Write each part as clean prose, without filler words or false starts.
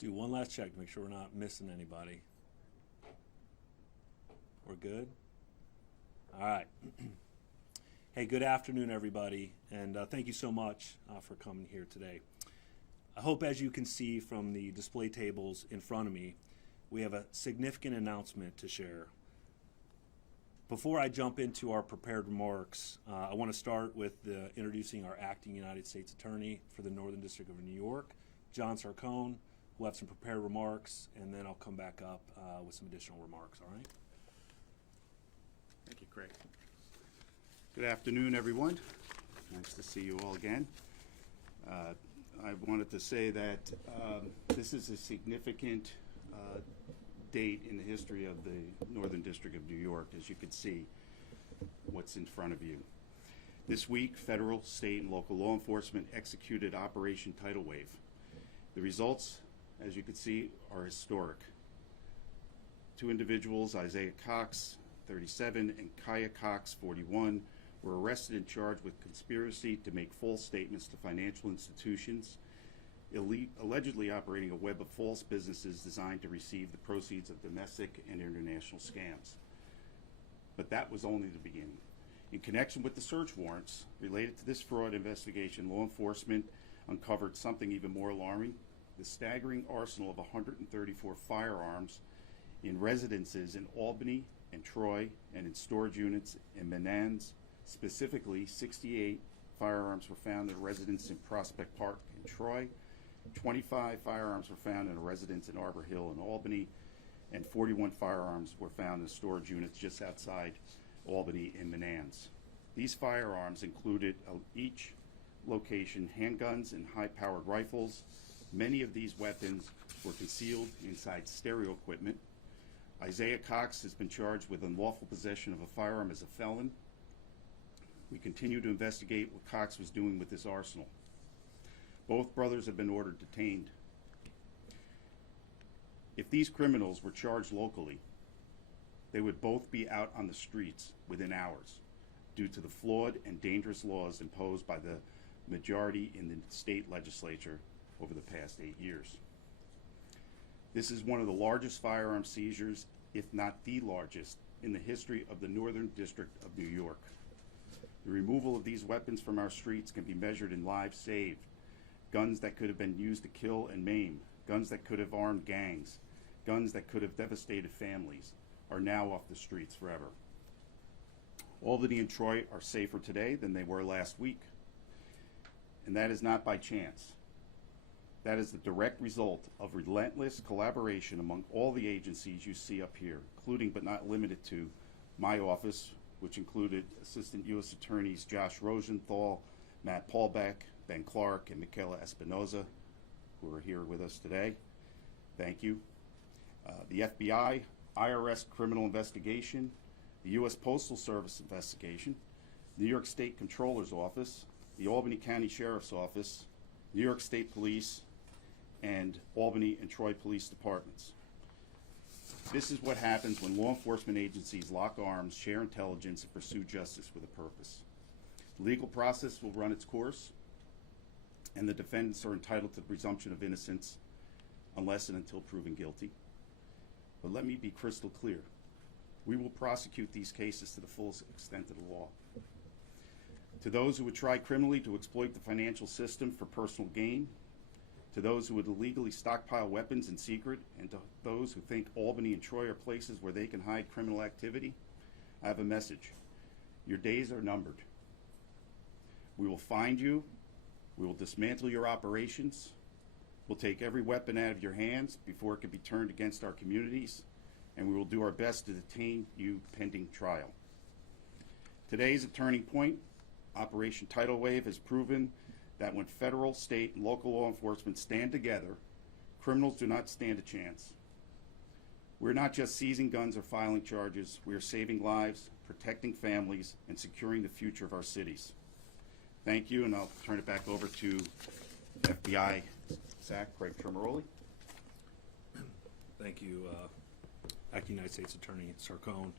Do one last check to make sure we're not missing anybody. We're good? All right. Hey, good afternoon, everybody, and thank you so much for coming here today. I hope, as you can see from the display tables in front of me, we have a significant announcement to share. Before I jump into our prepared remarks, I want to start with introducing our acting United States Attorney for the Northern District of New York, John Sarcone. We'll have some prepared remarks, and then I'll come back up with some additional remarks, all right? Thank you, Craig. Good afternoon, everyone. Nice to see you all again. I wanted to say that this is a significant date in the history of the Northern District of New York, as you can see what's in front of you. This week, federal, state, and local law enforcement executed Operation Tidal Wave. The results, as you can see, are historic. Two individuals, Iziah Cox, 37, and Kaya Cox, 41, were arrested and charged with conspiracy to make false statements to financial institutions, allegedly operating a web of false businesses designed to receive the proceeds of domestic and international scams. But that was only the beginning. In connection with the search warrants related to this fraud investigation, law enforcement uncovered something even more alarming: the staggering arsenal of 134 firearms in residences in Albany and Troy, and in storage units in Menands. Specifically, 68 firearms were found in a residence in Prospect Park in Troy, 25 firearms were found in a residence in Arbor Hill in Albany, and 41 firearms were found in storage units just outside Albany in Menands. These firearms included each location handguns and high-powered rifles. Many of these weapons were concealed inside stereo equipment. Iziah Cox has been charged with unlawful possession of a firearm as a felon. We continue to investigate what Cox was doing with this arsenal. Both brothers have been ordered detained. If these criminals were charged locally, they would both be out on the streets within hours due to the flawed and dangerous laws imposed by the majority in the state legislature over the past 8 years. This is one of the largest firearm seizures, if not the largest, in the history of the Northern District of New York. The removal of these weapons from our streets can be measured in lives saved, guns that could have been used to kill and maim, guns that could have armed gangs, guns that could have devastated families, are now off the streets forever. Albany and Troy are safer today than they were last week, and that is not by chance. That is the direct result of relentless collaboration among all the agencies you see up here, including but not limited to my office, which included Assistant U.S. Attorneys Josh Rosenthal, Matt Paulbeck, Ben Clark, and Michaela Espinoza, who are here with us today. Thank you. The FBI, IRS criminal investigation, the U.S. Postal Service investigation, New York State Comptroller's Office, the Albany County Sheriff's Office, New York State Police, and Albany and Troy Police Departments. This is what happens when law enforcement agencies lock arms, share intelligence, and pursue justice with a purpose. The legal process will run its course, and the defendants are entitled to the presumption of innocence unless and until proven guilty. But let me be crystal clear. We will prosecute these cases to the fullest extent of the law. To those who would try criminally to exploit the financial system for personal gain, to those who would illegally stockpile weapons in secret, and to those who think Albany and Troy are places where they can hide criminal activity, I have a message. Your days are numbered. We will find you. We will dismantle your operations. We'll take every weapon out of your hands before it can be turned against our communities, and we will do our best to detain you pending trial. Today is a turning point. Operation Tidal Wave has proven that when federal, state, and local law enforcement stand together, criminals do not stand a chance. We're not just seizing guns or filing charges. We are saving lives, protecting families, and securing the future of our cities. Thank you, and I'll turn it back over to FBI Zach Craig Tremaroli. Thank you, Acting United States Attorney Sarcone,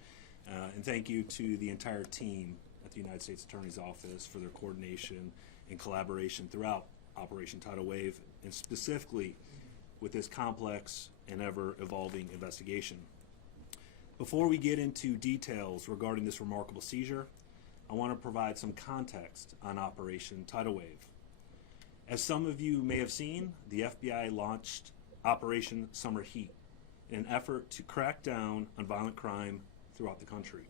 and thank you to the entire team at the United States Attorney's Office for their coordination and collaboration throughout Operation Tidal Wave, and specifically with this complex and ever-evolving investigation. Before we get into details regarding this remarkable seizure, I want to provide some context on Operation Tidal Wave. As some of you may have seen, the FBI launched Operation Summer Heat in an effort to crack down on violent crime throughout the country.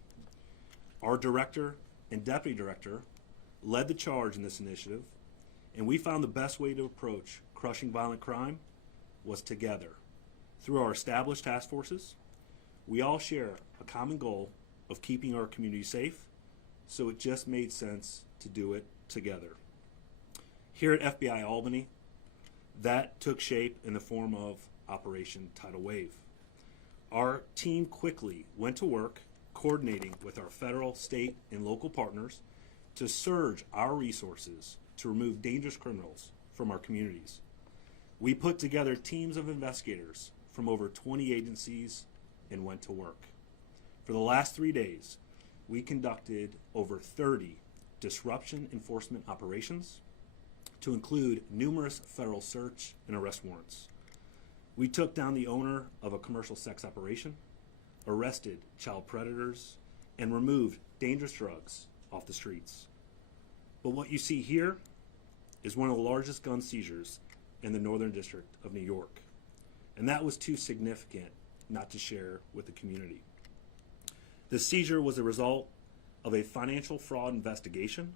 Our director and deputy director led the charge in this initiative, and we found the best way to approach crushing violent crime was together. Through our established task forces, we all share a common goal of keeping our community safe, so it just made sense to do it together. Here at FBI Albany, that took shape in the form of Operation Tidal Wave. Our team quickly went to work coordinating with our federal, state, and local partners to surge our resources to remove dangerous criminals from our communities. We put together teams of investigators from over 20 agencies and went to work. For the last 3 days, we conducted over 30 disruption enforcement operations, to include numerous federal search and arrest warrants. We took down the owner of a commercial sex operation, arrested child predators, and removed dangerous drugs off the streets. But what you see here is one of the largest gun seizures in the Northern District of New York. And that was too significant not to share with the community. The seizure was a result of a financial fraud investigation,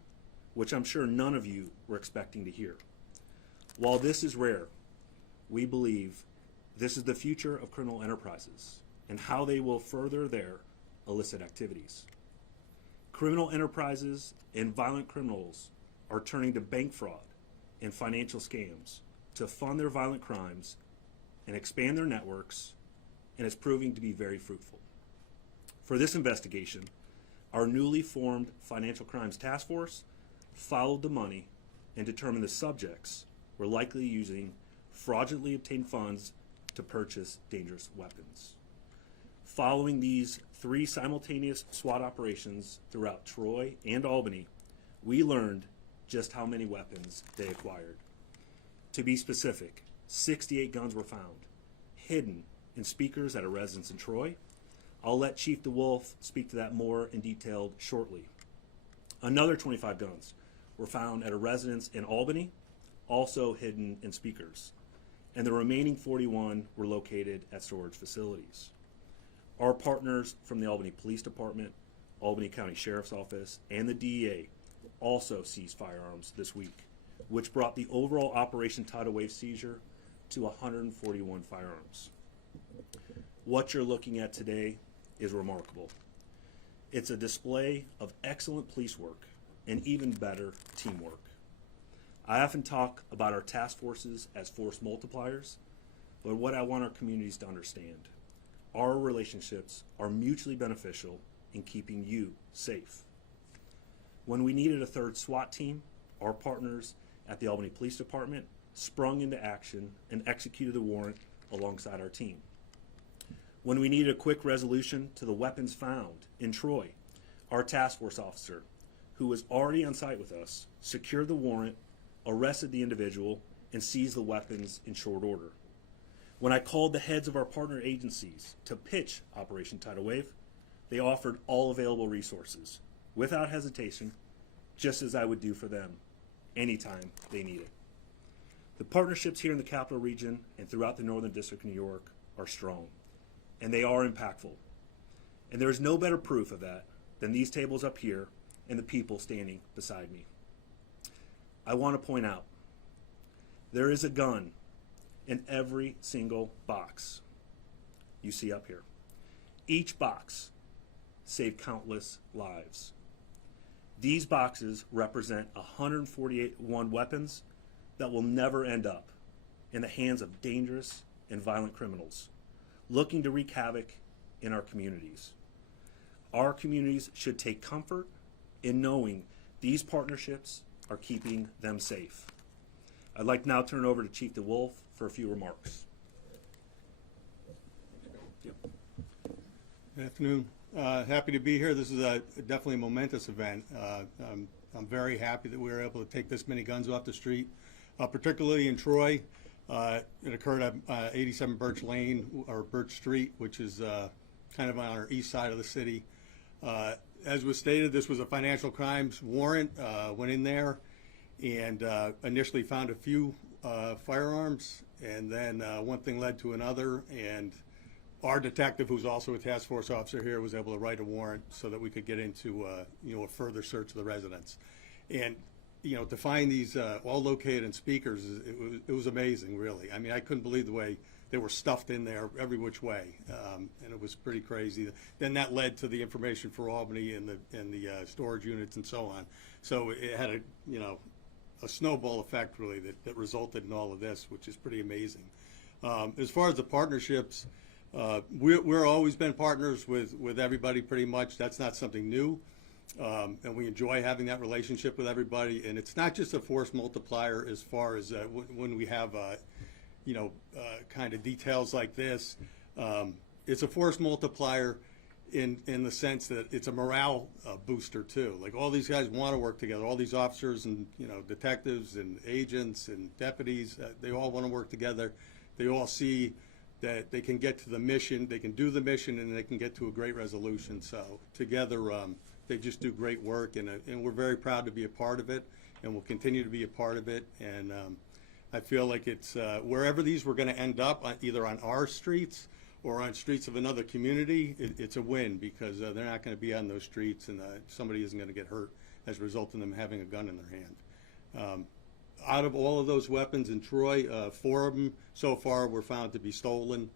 which I'm sure none of you were expecting to hear. While this is rare, we believe this is the future of criminal enterprises and how they will further their illicit activities. Criminal enterprises and violent criminals are turning to bank fraud and financial scams to fund their violent crimes and expand their networks, and it's proving to be very fruitful. For this investigation, our newly formed Financial Crimes Task Force followed the money and determined the subjects were likely using fraudulently obtained funds to purchase dangerous weapons. Following these 3 simultaneous SWAT operations throughout Troy and Albany, we learned just how many weapons they acquired. To be specific, 68 guns were found, hidden in speakers at a residence in Troy. I'll let Chief DeWolf speak to that more in detail shortly. Another 25 guns were found at a residence in Albany, also hidden in speakers, and the remaining 41 were located at storage facilities. Our partners from the Albany Police Department, Albany County Sheriff's Office, and the DEA also seized firearms this week, which brought the overall Operation Tidal Wave seizure to 141 firearms. What you're looking at today is remarkable. It's a display of excellent police work and even better teamwork. I often talk about our task forces as force multipliers, but what I want our communities to understand, our relationships are mutually beneficial in keeping you safe. When we needed a third SWAT team, our partners at the Albany Police Department sprung into action and executed the warrant alongside our team. When we needed a quick resolution to the weapons found in Troy, our task force officer, who was already on site with us, secured the warrant, arrested the individual, and seized the weapons in short order. When I called the heads of our partner agencies to pitch Operation Tidal Wave, they offered all available resources, without hesitation, just as I would do for them anytime they need it. The partnerships here in the Capital Region and throughout the Northern District of New York are strong, and they are impactful. And there is no better proof of that than these tables up here and the people standing beside me. I want to point out, there is a gun in every single box you see up here. Each box saved countless lives. These boxes represent 141 weapons that will never end up in the hands of dangerous and violent criminals looking to wreak havoc in our communities. Our communities should take comfort in knowing these partnerships are keeping them safe. I'd like to now turn it over to Chief DeWolf for a few remarks. Yep. Good afternoon. Happy to be here. This is definitely a momentous event. I'm very happy that we were able to take this many guns off the street, particularly in Troy. It occurred at 87 Birch Lane, or Birch Street, which is kind of on our east side of the city. As was stated, this was a financial crimes warrant. Went in there and initially found a few firearms, and then one thing led to another, and our detective, who's also a task force officer here, was able to write a warrant so that we could get into a further search of the residence. And to find these all located in speakers, it was amazing, really. I mean, I couldn't believe the way they were stuffed in there every which way, and it was pretty crazy. Then that led to the information for Albany and the storage units and so on. So it had a snowball effect, really, that resulted in all of this, which is pretty amazing. As far as the partnerships, we're always been partners with everybody pretty much. That's not something new. And we enjoy having that relationship with everybody. And it's not just a force multiplier as far as when we have, kind of details like this. It's a force multiplier in the sense that it's a morale booster too. Like, all these guys want to work together. All these officers and detectives and agents and deputies, they all want to work together. They all see that they can get to the mission, they can do the mission, and they can get to a great resolution. So together, they just do great work, and we're very proud to be a part of it, and we'll continue to be a part of it. And I feel like it's wherever these were going to end up, either on our streets or on streets of another community, it's a win, because they're not going to be on those streets, and somebody isn't going to get hurt as a result of them having a gun in their hand. Out of all of those weapons in Troy, 4 of them so far were found to be stolen.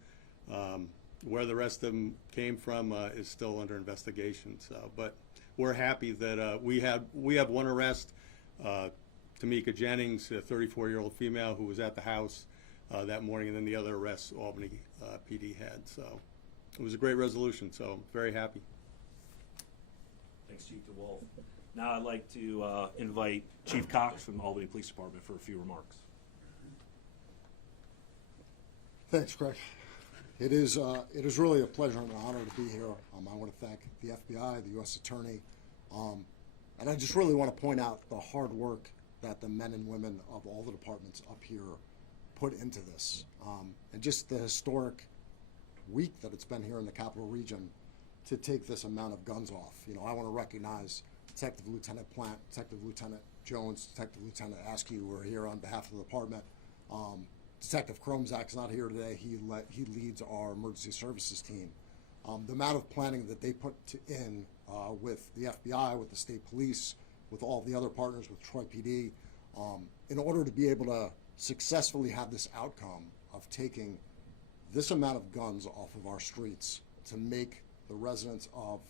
Where the rest of them came from is still under investigation. So, but we're happy that we have one arrest, Tamika Jennings, a 34-year-old female who was at the house that morning, and then the other arrests Albany PD had. So it was a great resolution. So I'm very happy. Thanks, Chief DeWolf. Now I'd like to invite Chief Cox from the Albany Police Department for a few remarks. Thanks, Craig. It is really a pleasure and an honor to be here. I want to thank the FBI, the U.S. Attorney, and I just really want to point out the hard work that the men and women of all the departments up here put into this, and just the historic week that it's been here in the Capital Region to take this amount of guns off. I want to recognize Detective Lieutenant Plant, Detective Lieutenant Jones, Detective Lieutenant Askew, who are here on behalf of the department. Detective Kromzak's not here today. He leads our emergency services team. The amount of planning that they put in with the FBI, with the state police, with all the other partners, with Troy PD, in order to be able to successfully have this outcome of taking this amount of guns off of our streets to make the residents of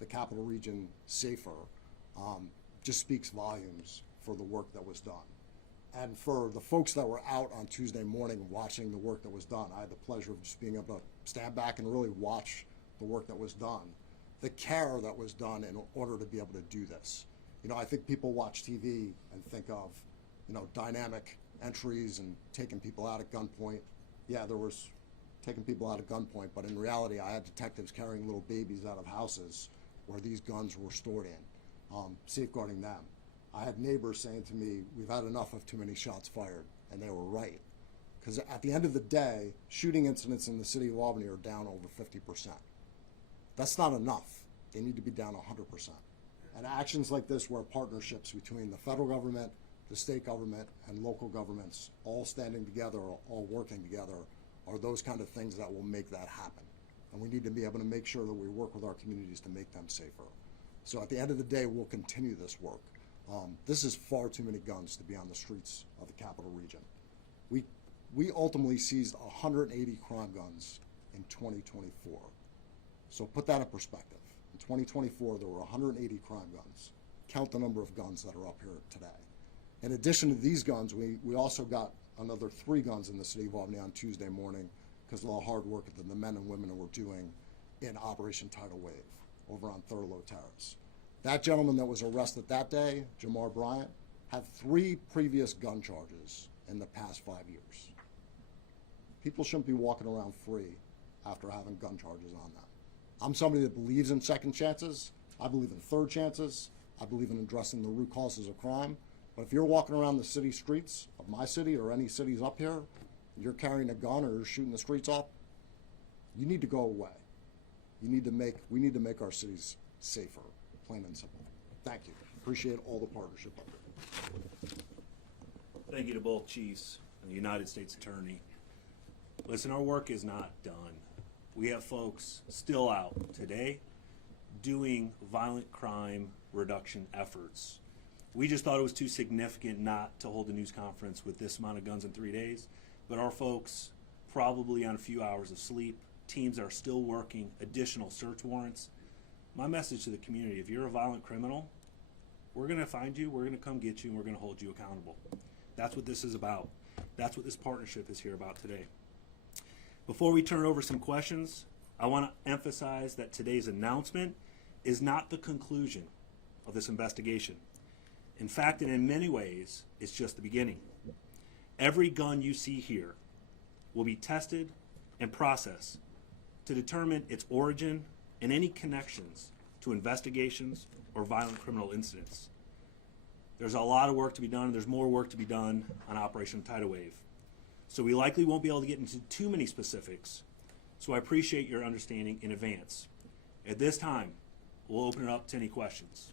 the Capital Region safer, just speaks volumes for the work that was done. And for the folks that were out on Tuesday morning watching the work that was done, I had the pleasure of just being able to stand back and really watch the work that was done, the care that was done in order to be able to do this. I think people watch TV and think of, dynamic entries and taking people out at gunpoint. Yeah, there was taking people out at gunpoint, but in reality, I had detectives carrying little babies out of houses where these guns were stored in, safeguarding them. I had neighbors saying to me, we've had enough of too many shots fired, and they were right. Because at the end of the day, shooting incidents in the city of Albany are down over 50%. That's not enough. They need to be down 100%. And actions like this, where partnerships between the federal government, the state government, and local governments all standing together, all working together, are those kind of things that will make that happen. And we need to be able to make sure that we work with our communities to make them safer. So at the end of the day, we'll continue this work. This is far too many guns to be on the streets of the Capital Region. We ultimately seized 180 crime guns in 2024. So put that in perspective. In 2024, there were 180 crime guns. Count the number of guns that are up here today. In addition to these guns, we also got another 3 guns in the city of Albany on Tuesday morning because of the hard work that the men and women were doing in Operation Tidal Wave over on Thurlow Terrace. That gentleman that was arrested that day, Jamar Bryant, had 3 previous gun charges in the past 5 years. People shouldn't be walking around free after having gun charges on them. I'm somebody that believes in second chances. I believe in third chances. I believe in addressing the root causes of crime. But if you're walking around the city streets of my city or any cities up here you're carrying a gun or you're shooting the streets up, you need to go away. We need to make our cities safer, plain and simple. Thank you. Appreciate all the partnership up there. Thank you to both chiefs and the United States Attorney. Listen, our work is not done. We have folks still out today doing violent crime reduction efforts. We just thought it was too significant not to hold a news conference with this amount of guns in 3 days, but our folks probably on a few hours of sleep, teams are still working additional search warrants. My message to the community, if you're a violent criminal, we're going to find you, we're going to come get you, and we're going to hold you accountable. That's what this is about. That's what this partnership is here about today. Before we turn over some questions, I want to emphasize that today's announcement is not the conclusion of this investigation. In fact, and in many ways, it's just the beginning. Every gun you see here will be tested and processed to determine its origin and any connections to investigations or violent criminal incidents. There's a lot of work to be done. There's more work to be done on Operation Tidal Wave. So we likely won't be able to get into too many specifics. So I appreciate your understanding in advance. At this time, we'll open it up to any questions.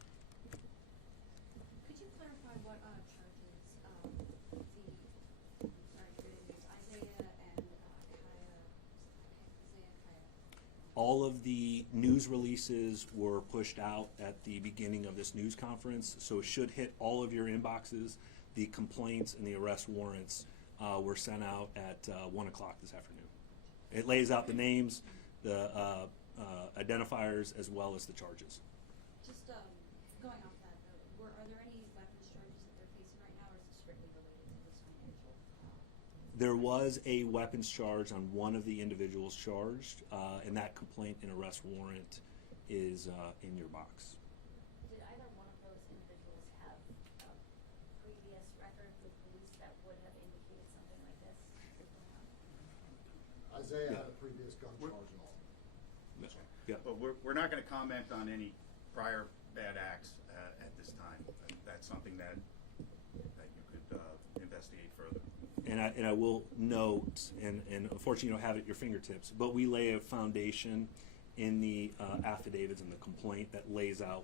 Could you clarify what charges Iziah and Kaya? All of the news releases were pushed out at the beginning of this news conference, so it should hit all of your inboxes. The complaints and the arrest warrants were sent out at 1 o'clock this afternoon. It lays out the names, the identifiers, as well as the charges. Just going off that, are there any weapons charges that they're facing right now, or is it strictly related to this financial? There was a weapons charge on one of the individuals charged, and that complaint and arrest warrant is in your box. Did either one of those individuals have a previous record with police that would have indicated something like this? Isaiah had a previous gun charge and all. Yeah. But we're not going to comment on any prior bad acts at this time. That's something that you could investigate further. And I will note, and unfortunately you don't have it at your fingertips, but we lay a foundation in the affidavits and the complaint that lays out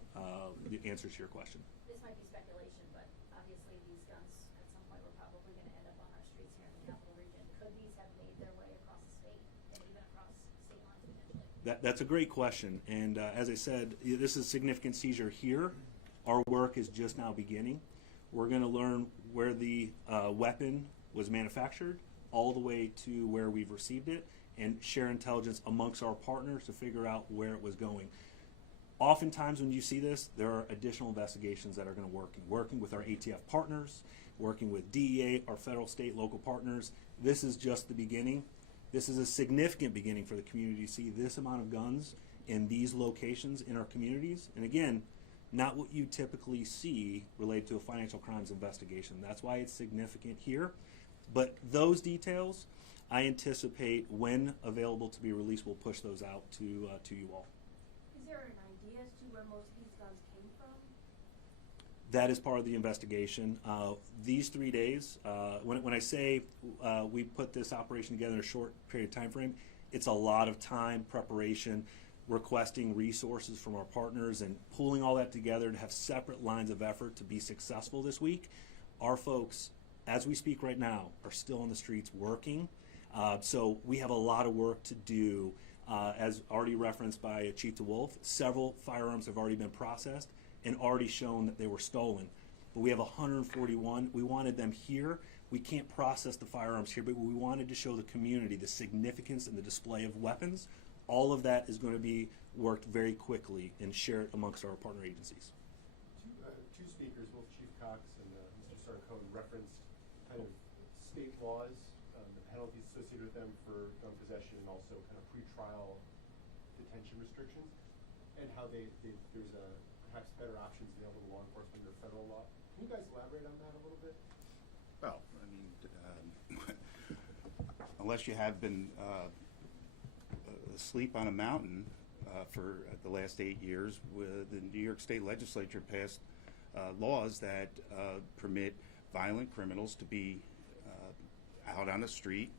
the answers to your question. This might be speculation, but obviously these guns at some point were probably going to end up on our streets here in the capital region. Could these have made their way across the state and even across state lines potentially? That's a great question, and as I said, this is a significant seizure here. Our work is just now beginning. We're going to learn where the weapon was manufactured, all the way to where we've received it, and share intelligence amongst our partners to figure out where it was going. Oftentimes when you see this, there are additional investigations that are going to working with our ATF partners, working with DEA, our federal, state, local partners. This is just the beginning. This is a significant beginning for the community to see this amount of guns in these locations in our communities. And again, not what you typically see related to a financial crimes investigation. That's why it's significant here. But those details, I anticipate when available to be released, we'll push those out to you all. Is there an idea as to where most of these guns came from? That is part of the investigation. These 3 days, when I say we put this operation together in a short period of time frame, it's a lot of time, preparation, requesting resources from our partners, and pulling all that together to have separate lines of effort to be successful this week. Our folks, as we speak right now, are still on the streets working. So we have a lot of work to do. As already referenced by Chief DeWolf, several firearms have already been processed and already shown that they were stolen. But we have 141. We wanted them here. We can't process the firearms here, but we wanted to show the community the significance and the display of weapons. All of that is going to be worked very quickly and shared amongst our partner agencies. Two speakers, both Chief Cox and Mr. Sarcone, referenced kind of state laws, the penalties associated with them for gun possession, and also kind of pretrial detention restrictions, and how there's perhaps better options available to law enforcement under federal law. Can you guys elaborate on that a little bit? Well, I mean, unless you have been asleep on a mountain for the last 8 years, the New York State Legislature passed laws that permit violent criminals to be out on the street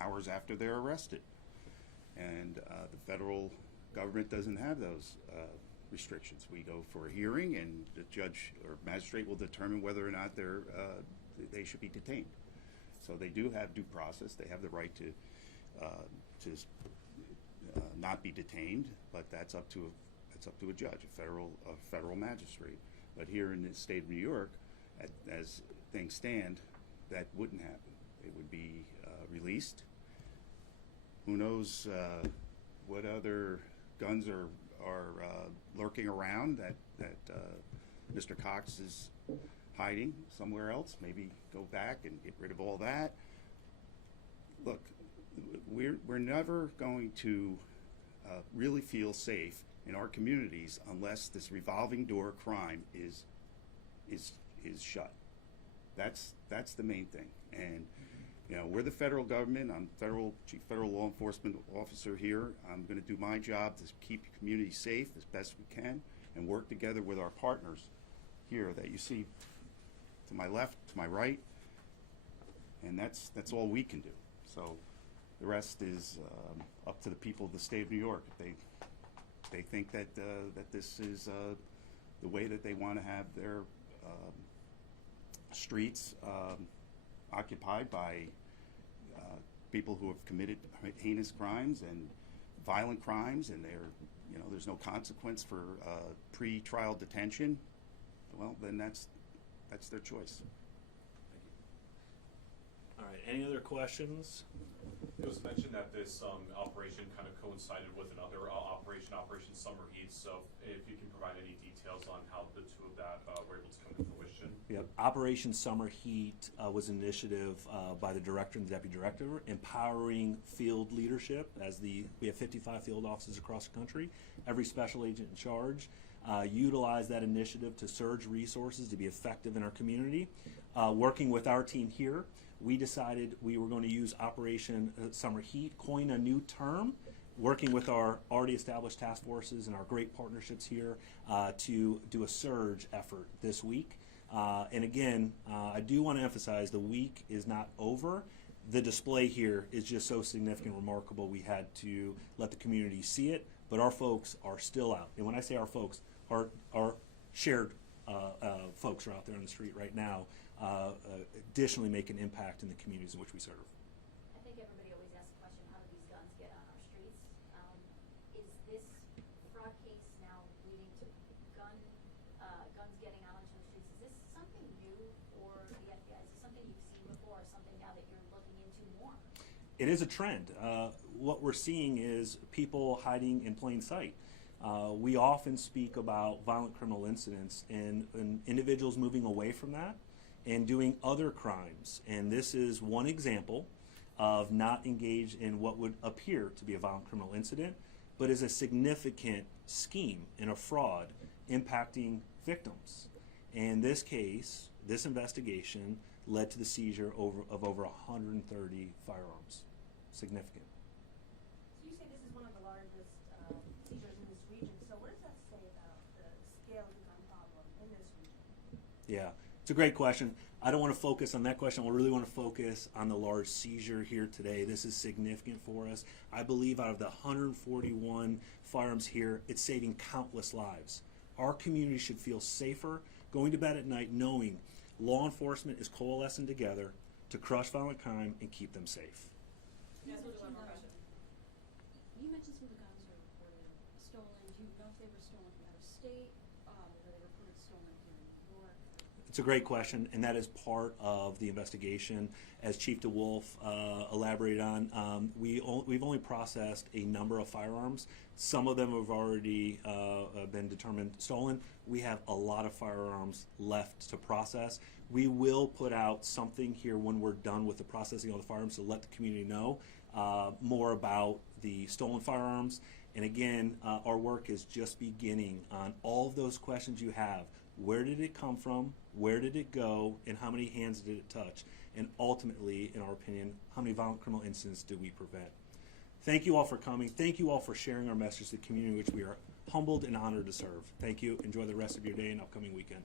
hours after they're arrested. And the federal government doesn't have those restrictions. We go for a hearing, and the judge or magistrate will determine whether or not they should be detained. So they do have due process. They have the right to not be detained, but that's up to a judge, a federal magistrate. But here in the state of New York, as things stand, that wouldn't happen. They would be released. Who knows what other guns are lurking around that Mr. Cox is hiding somewhere else. Maybe go back and get rid of all that. Look, we're never going to really feel safe in our communities unless this revolving door crime is shut. That's the main thing. And you know, we're the federal government. I'm chief federal law enforcement officer here. I'm going to do my job to keep the community safe as best we can and work together with our partners here that you see to my left, to my right, and that's all we can do. So the rest is up to the people of the state of New York. If they think that this is the way that they want to have their streets occupied by people who have committed heinous crimes and violent crimes, and there's no consequence for pre-trial detention, well, then that's their choice. Thank you. All right, any other questions? It was mentioned that this operation kind of coincided with another Operation Summer Heat. So if you can provide any details on how the two of that were able to come to fruition. Yep. Operation Summer Heat was an initiative by the director and the deputy director, empowering field leadership. We have 55 field offices across the country. Every special agent in charge utilized that initiative to surge resources to be effective in our community. Working with our team here, we decided we were going to use Operation Summer Heat, coin a new term, working with our already established task forces and our great partnerships here to do a surge effort this week. And again, I do want to emphasize the week is not over. The display here is just so significant and remarkable. We had to let the community see it, but our folks are still out. And when I say our folks, our shared folks are out there on the street right now, additionally make an impact in the communities in which we serve. I think everybody always asks the question, how do these guns get on our streets? Is this fraud case now leading to guns getting out onto the streets? Is this something new for the FBI? Is this something you've seen before, or something now that you're looking into more? It is a trend. What we're seeing is people hiding in plain sight. We often speak about violent criminal incidents and individuals moving away from that and doing other crimes. And this is one example of not engaged in what would appear to be a violent criminal incident, but is a significant scheme and a fraud impacting victims. In this case, this investigation led to the seizure of over 130 firearms. Significant. So you say this is one of the largest seizures in this region. So what does that say about the scale of the gun problem in this region? Yeah, it's a great question. I don't want to focus on that question. I really want to focus on the large seizure here today. This is significant for us. I believe out of the 141 firearms here, it's saving countless lives. Our community should feel safer going to bed at night knowing law enforcement is coalescing together to crush violent crime and keep them safe. You mentioned some of the guns were reported stolen. Do you know if they were stolen from out of state? Or were they reported stolen here in New York? It's a great question, and that is part of the investigation. As Chief DeWolf elaborated on, we've only processed a number of firearms. Some of them have already been determined stolen. We have a lot of firearms left to process. We will put out something here when we're done with the processing of the firearms to let the community know more about the stolen firearms. And again, our work is just beginning on all of those questions you have. Where did it come from? Where did it go? And how many hands did it touch? And ultimately, in our opinion, how many violent criminal incidents did we prevent? Thank you all for coming. Thank you all for sharing our message to the community, which we are humbled and honored to serve. Thank you. Enjoy the rest of your day and upcoming weekend.